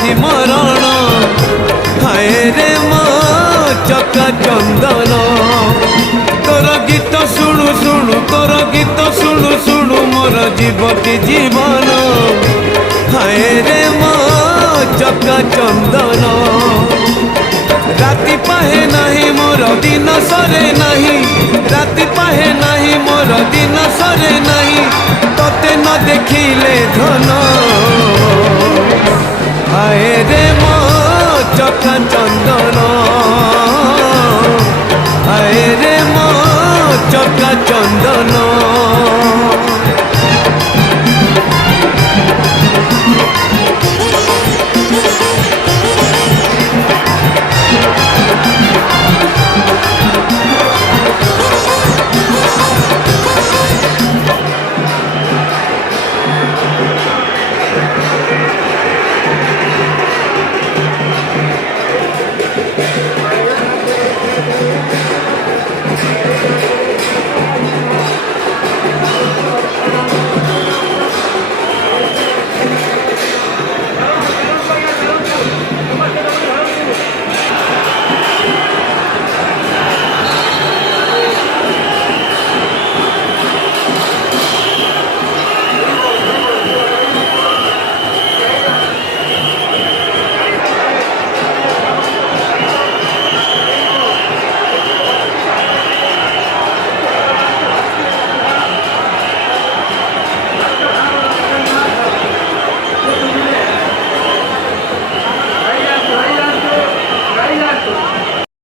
কি মরণ হায় রে মো চকা চন্দন তোর গীত শুণু শুণু তোর গীত শুণু শুণু মোর জীবতি জীবন হায় রে মো চকা চন্দন রাতি পাহে নাহি মোর দিন সরে নাহি রাতি পাহে নাহি মোর দিন সরে নাহি তোতে ন দেখিলে ধন হায় রে মো চকা চন্দন হায় রে মো চকা চন্দন।